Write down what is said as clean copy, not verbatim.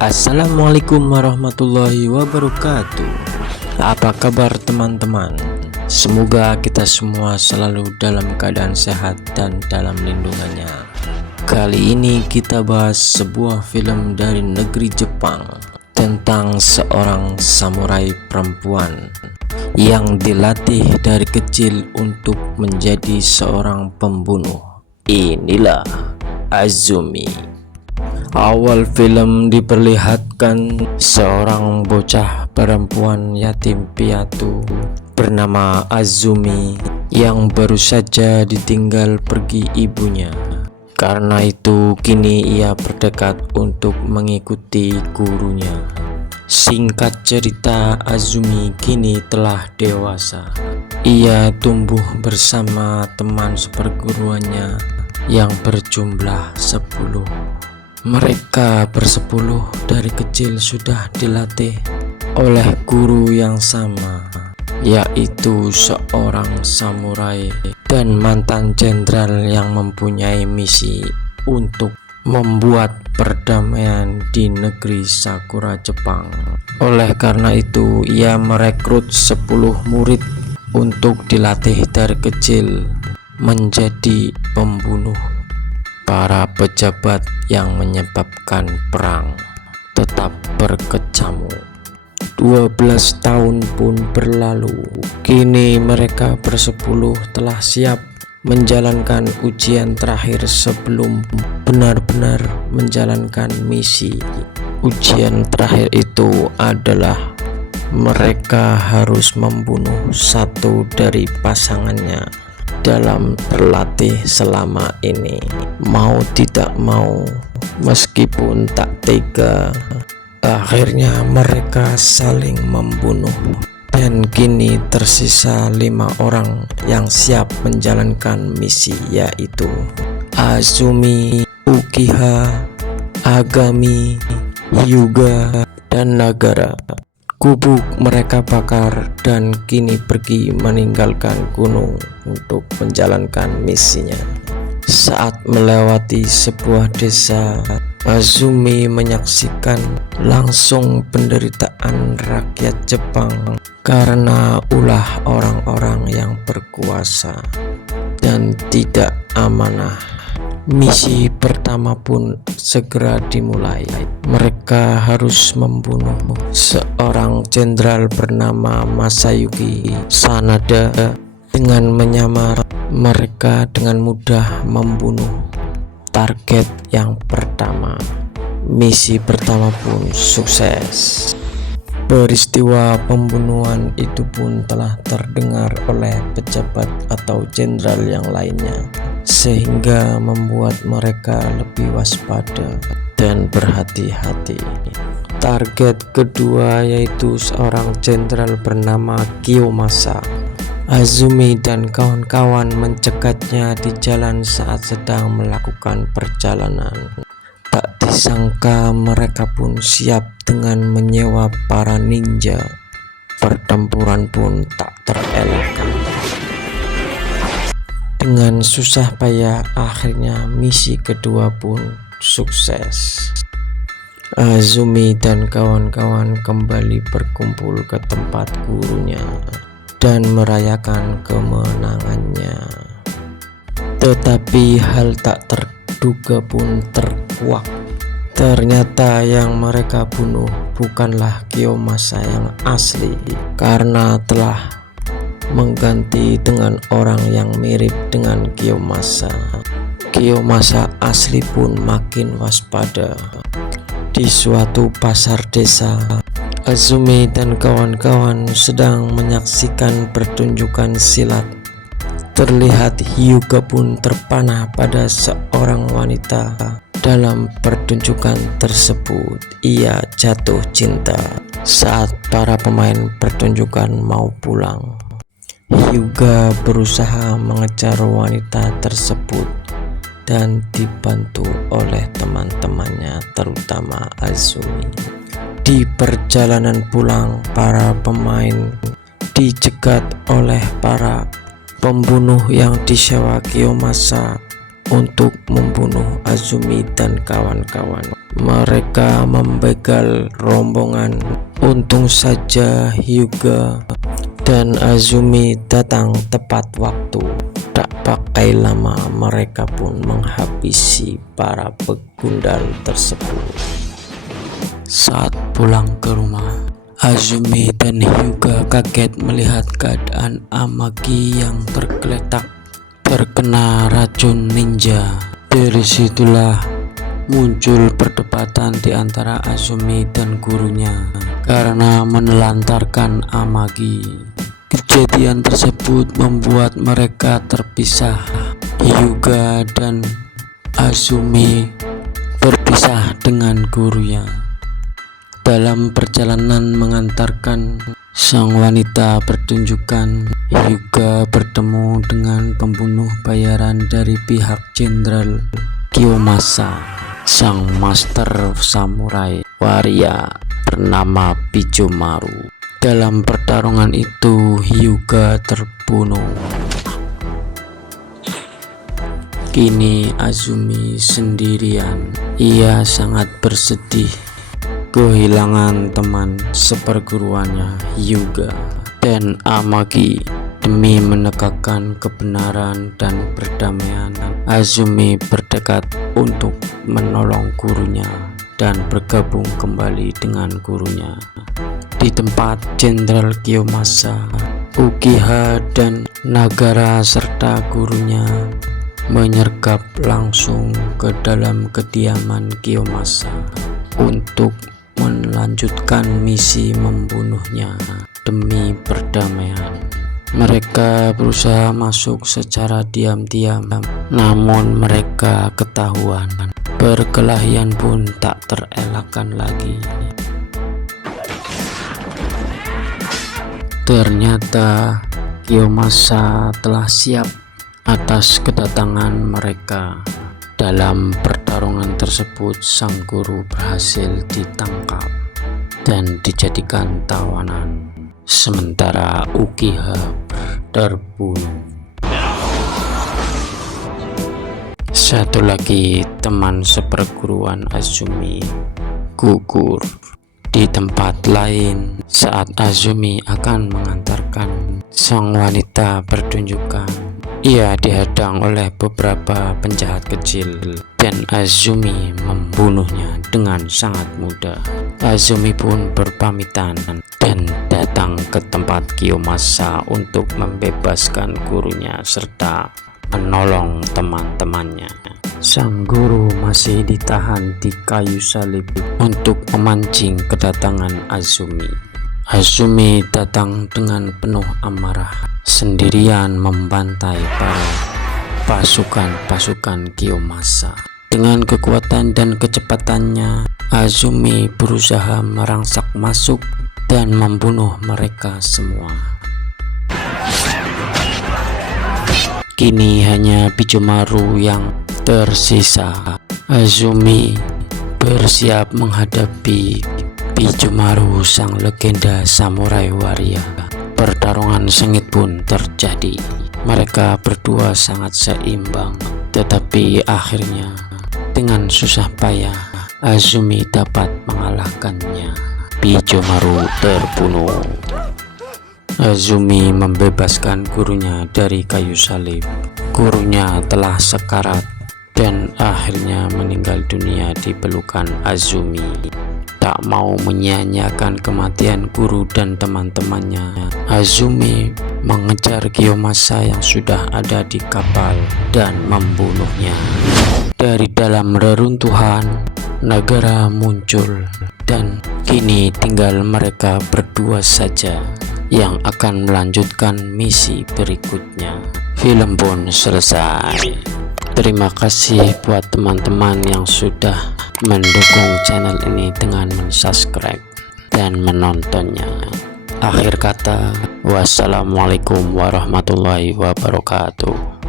Assalamualaikum warahmatullahi wabarakatuh. Apa kabar teman-teman? Semoga kita semua selalu dalam keadaan sehat dan dalam lindungannya. Kali ini kita bahas sebuah film dari negeri Jepang tentang seorang samurai perempuan yang dilatih dari kecil untuk menjadi seorang pembunuh. Inilah Azumi. Awal film diperlihatkan seorang bocah perempuan yatim piatu bernama Azumi yang baru saja ditinggal pergi ibunya. Karena itu kini ia bertekad untuk mengikuti gurunya. Singkat cerita, Azumi kini telah dewasa. Ia tumbuh bersama teman seperguruannya yang berjumlah 10. Mereka bersepuluh dari kecil sudah dilatih oleh guru yang sama, yaitu seorang samurai dan mantan jenderal yang mempunyai misi untuk membuat perdamaian di negeri Sakura Jepang. Oleh karena itu ia merekrut 10 murid untuk dilatih dari kecil menjadi pembunuh. Para pejabat yang menyebabkan perang tetap berkecamuk. 12 tahun pun berlalu. Kini mereka bersepuluh telah siap menjalankan ujian terakhir sebelum benar-benar menjalankan misi. Ujian terakhir itu adalah mereka harus membunuh satu dari pasangannya dalam berlatih selama ini. Mau tidak mau, meskipun tak tega, akhirnya mereka saling membunuh. Dan kini tersisa 5 orang yang siap menjalankan misi, yaitu Azumi, Uchiha, Agami, Hyuga, dan Nagara. Gubuk mereka bakar dan kini pergi meninggalkan gunung untuk menjalankan misinya. Saat melewati sebuah desa, Azumi menyaksikan langsung penderitaan rakyat Jepang karena ulah orang-orang yang berkuasa dan tidak amanah. Misi pertama pun segera dimulai. Mereka harus membunuh seorang jenderal bernama Masayuki Sanada. Dengan menyamar, mereka dengan mudah membunuh target yang pertama. Misi pertama pun sukses. Peristiwa pembunuhan itu pun telah terdengar oleh pejabat atau jenderal yang lainnya, sehingga membuat mereka lebih waspada dan berhati-hati. Target kedua yaitu seorang jenderal bernama Kiyomasa. Azumi dan kawan-kawan mencegatnya di jalan saat sedang melakukan perjalanan. Tak disangka mereka pun siap dengan menyewa para ninja. Pertempuran pun tak terelakkan. Dengan susah payah akhirnya misi kedua pun sukses. Azumi dan kawan-kawan kembali berkumpul ke tempat gurunya dan merayakan kemenangannya. Tetapi hal tak terduga pun terkuak. Ternyata yang mereka bunuh bukanlah Kiyomasa yang asli, karena telah mengganti dengan orang yang mirip dengan Kiyomasa. Kiyomasa asli pun makin waspada. Di suatu pasar desa, Azumi dan kawan-kawan sedang menyaksikan pertunjukan silat. Terlihat Hyuga pun terpanah pada seorang wanita. Dalam pertunjukan tersebut, ia jatuh cinta. Saat para pemain pertunjukan mau pulang, Hyuga berusaha mengejar wanita tersebut dan dibantu oleh teman-temannya, terutama Azumi. Di perjalanan pulang, para pemain dicegat oleh para pembunuh yang disewa Kiyomasa untuk membunuh Azumi dan kawan-kawan. mereka membegal rombongan. Untung saja Hyuga dan Azumi datang tepat waktu. Tak pakai lama mereka pun menghabisi para begundal tersebut. Saat pulang ke rumah, Azumi dan Hyuga kaget melihat keadaan Amagi yang tergeletak terkena racun ninja. Dari situlah muncul perdebatan di antara Azumi dan gurunya karena menelantarkan Amagi. Kejadian tersebut membuat mereka terpisah. Hyuga dan Azumi berpisah dengan gurunya. Dalam perjalanan mengantarkan sang wanita pertunjukan, Hyuga bertemu dengan pembunuh bayaran dari pihak Jenderal Kiyomasa, sang master samurai waria bernama Bijomaru. Dalam pertarungan itu, Hyuga terbunuh. Kini Azumi sendirian. Ia sangat bersedih kehilangan teman seperguruannya Hyuga dan Amagi. Demi menegakkan kebenaran dan perdamaian, Azumi bertekad untuk menolong gurunya dan bergabung kembali dengan gurunya. Di tempat Jenderal Kiyomasa, Uchiha dan Nagara serta gurunya menyergap langsung ke dalam kediaman Kiyomasa untuk melanjutkan misi membunuhnya demi perdamaian. Mereka berusaha masuk secara diam-diam, namun mereka ketahuan. Perkelahian pun tak terelakkan lagi. Ternyata Kiyomasa telah siap atas kedatangan mereka. Dalam pertarungan tersebut, sang guru berhasil ditangkap dan dijadikan tawanan, sementara Uchiha terbunuh. Satu lagi teman seperguruan Azumi gugur. Di tempat lain, saat Azumi akan mengantarkan sang wanita pertunjukan, ia dihadang oleh beberapa penjahat kecil dan Azumi membunuhnya dengan sangat mudah. Azumi pun berpamitan dan datang ke tempat Kiyomasa untuk membebaskan gurunya serta menolong teman-temannya. Sang guru masih ditahan di kayu salib untuk memancing kedatangan Azumi. Azumi datang dengan penuh amarah, sendirian membantai para pasukan-pasukan Kiyomasa. Dengan kekuatan dan kecepatannya, Azumi berusaha merangsak masuk dan membunuh mereka semua. Kini hanya Bijomaru yang tersisa. Azumi bersiap menghadapi Bijomaru, sang legenda samurai waria. Pertarungan sengit pun terjadi. Mereka berdua sangat seimbang, tetapi akhirnya dengan susah payah Azumi dapat mengalahkannya. Bijomaru terbunuh. Azumi membebaskan gurunya dari kayu salib. Gurunya telah sekarat dan akhirnya meninggal dunia di pelukan Azumi. Tak mau menyia-nyiakan kematian guru dan teman-temannya, Azumi mengejar Kiyomasa yang sudah ada di kapal dan membunuhnya. Dari dalam reruntuhan, Nagara muncul dan kini tinggal mereka berdua saja yang akan melanjutkan misi berikutnya. Film pun selesai. Terima kasih buat teman-teman yang sudah mendukung channel ini dengan subscribe dan menontonnya. Akhir kata, wassalamualaikum warahmatullahi wabarakatuh.